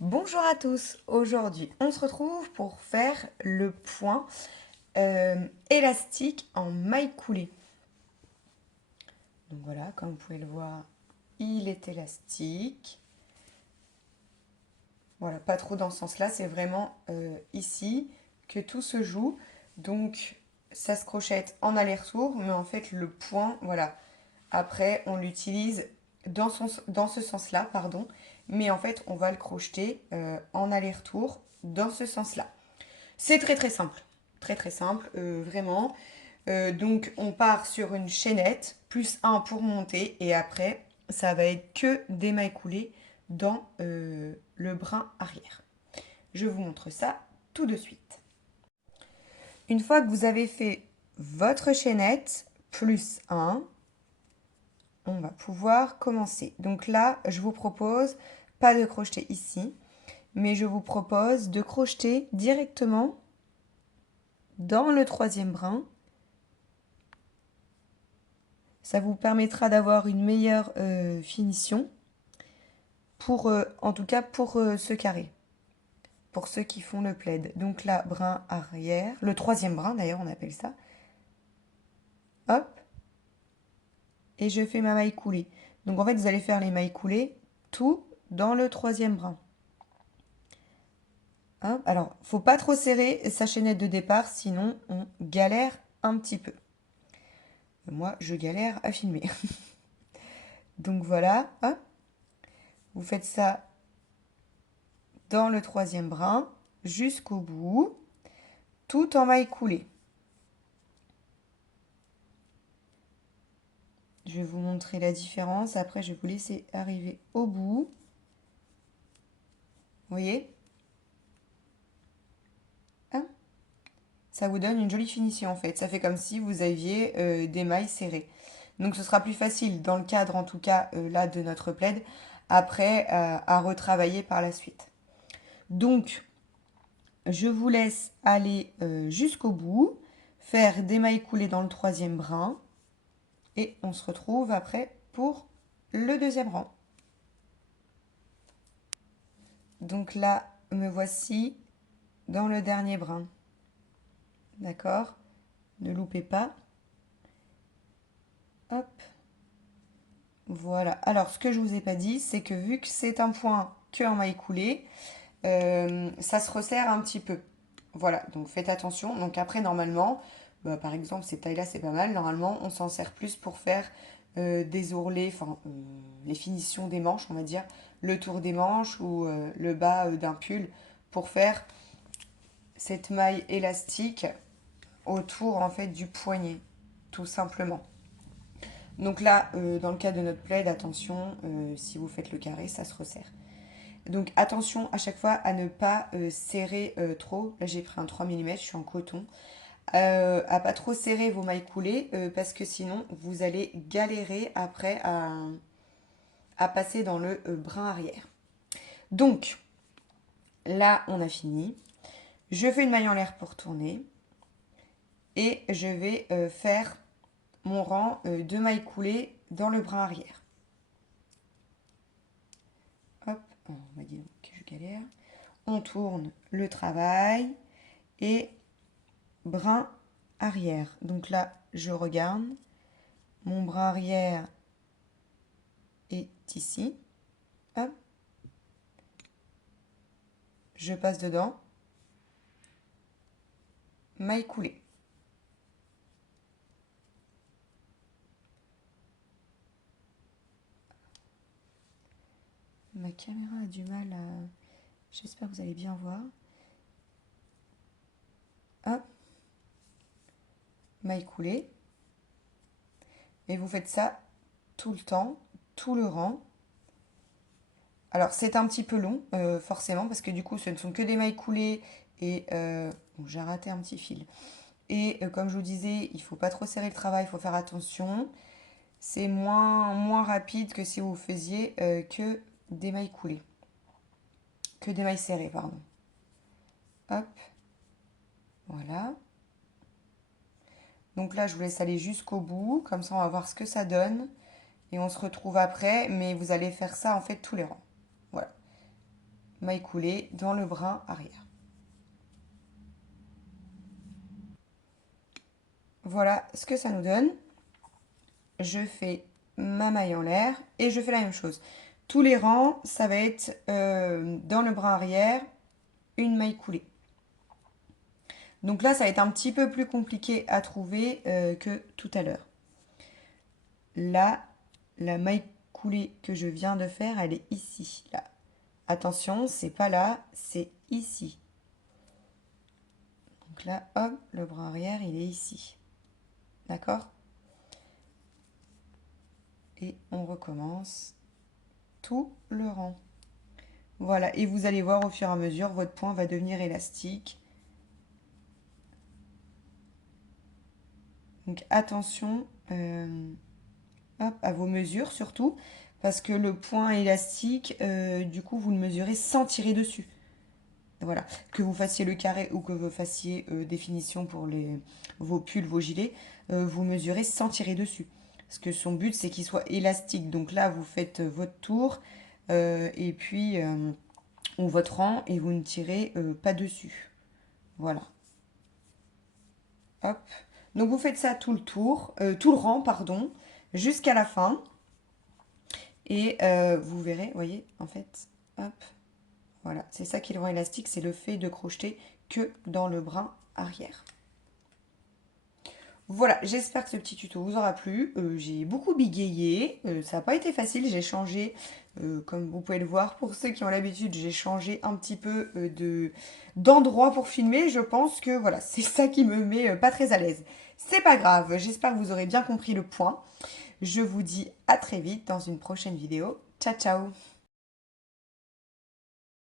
Bonjour à tous, aujourd'hui on se retrouve pour faire le point élastique en maille coulée. Donc voilà, comme vous pouvez le voir, il est élastique. Voilà, pas trop dans ce sens-là, c'est vraiment ici que tout se joue. Donc ça se crochette en aller-retour, mais en fait le point, voilà, après on l'utilise dans ce sens-là, pardon, mais en fait on va le crocheter en aller-retour dans ce sens-là. C'est très très simple, très simple, vraiment. Donc on part sur une chaînette, plus un pour monter, et après ça va être que des mailles coulées dans le brin arrière. Je vous montre ça tout de suite. Une fois que vous avez fait votre chaînette, plus un, on va pouvoir commencer. Donc là, je vous propose pas de crocheter ici, mais je vous propose de crocheter directement dans le troisième brin. Ça vous permettra d'avoir une meilleure finition pour, en tout cas pour ce carré, pour ceux qui font le plaid. Donc là, brin arrière, le troisième brin d'ailleurs on appelle ça. Hop, et je fais ma maille coulée. Donc en fait vous allez faire les mailles coulées tout dans le troisième brin. Hop. Alors, faut pas trop serrer sa chaînette de départ, sinon on galère un petit peu. Moi, je galère à filmer. Donc voilà, hop. Vous faites ça dans le troisième brin jusqu'au bout, tout en maille coulée. Je vais vous montrer la différence. Après, je vais vous laisser arriver au bout. Vous voyez? Hein? Ça vous donne une jolie finition en fait. Ça fait comme si vous aviez des mailles serrées. Donc ce sera plus facile dans le cadre en tout cas là de notre plaid après à retravailler par la suite. Donc je vous laisse aller jusqu'au bout, faire des mailles coulées dans le troisième brin et on se retrouve après pour le deuxième rang. Donc là, me voici dans le dernier brin. D'accord? Ne loupez pas. Hop. Voilà. Alors, ce que je vous ai pas dit, c'est que vu que c'est un point que en maille coulée, ça se resserre un petit peu. Voilà, donc faites attention. Donc après, normalement, bah, par exemple, cette taille-là, c'est pas mal. Normalement, on s'en sert plus pour faire des ourlets, enfin, les finitions des manches, on va dire, le tour des manches ou le bas d'un pull pour faire cette maille élastique autour en fait du poignet, tout simplement. Donc là, dans le cas de notre plaid, attention, si vous faites le carré, ça se resserre. Donc attention à chaque fois à ne pas serrer trop. Là j'ai pris un 3 mm, je suis en coton. À pas trop serrer vos mailles coulées parce que sinon vous allez galérer après à passer dans le brin arrière. Donc là on a fini. Je fais une maille en l'air pour tourner et je vais faire mon rang de mailles coulées dans le brin arrière. Hop, on va dire que je galère. On tourne le travail et brin arrière. Donc là, je regarde. Mon brin arrière est ici. Hop. Je passe dedans. Maille coulée. Ma caméra a du mal à... J'espère que vous allez bien voir. Hop. Maille coulée. Et vous faites ça tout le temps, tout le rang. Alors c'est un petit peu long, forcément, parce que du coup ce ne sont que des mailles coulées et... bon, j'ai raté un petit fil. Et comme je vous disais, il ne faut pas trop serrer le travail, il faut faire attention. C'est moins rapide que si vous faisiez que des mailles coulées. Que des mailles serrées, pardon. Hop, voilà. Donc là, je vous laisse aller jusqu'au bout. Comme ça, on va voir ce que ça donne. Et on se retrouve après. Mais vous allez faire ça, en fait, tous les rangs. Voilà. maille coulée dans le brin arrière. Voilà ce que ça nous donne. Je fais ma maille en l'air et je fais la même chose. Tous les rangs, ça va être dans le brin arrière, une maille coulée. Donc là, ça va être un petit peu plus compliqué à trouver que tout à l'heure. Là, la maille coulée que je viens de faire, elle est ici. Là. Attention, c'est pas là, c'est ici. Donc là, hop, le bras arrière, il est ici. D'accord? Et on recommence tout le rang. Voilà, et vous allez voir au fur et à mesure, votre point va devenir élastique. Donc attention hop, à vos mesures surtout, parce que le point élastique, du coup, vous le mesurez sans tirer dessus. Voilà, que vous fassiez le carré ou que vous fassiez des finitions pour vos pulls, vos gilets, vous mesurez sans tirer dessus. Parce que son but, c'est qu'il soit élastique. Donc là, vous faites votre tour et puis ou votre rang et vous ne tirez pas dessus. Voilà. Hop. Donc vous faites ça tout le tour, tout le rang, pardon, jusqu'à la fin. Et vous verrez, vous voyez, en fait, hop, voilà, c'est ça qui le rend élastique, c'est le fait de crocheter que dans le brin arrière. Voilà, j'espère que ce petit tuto vous aura plu. J'ai beaucoup bégayé, ça n'a pas été facile, j'ai changé, comme vous pouvez le voir, pour ceux qui ont l'habitude, j'ai changé un petit peu d'endroit pour filmer. Je pense que voilà, c'est ça qui me met pas très à l'aise. C'est pas grave, j'espère que vous aurez bien compris le point. Je vous dis à très vite dans une prochaine vidéo. Ciao ciao!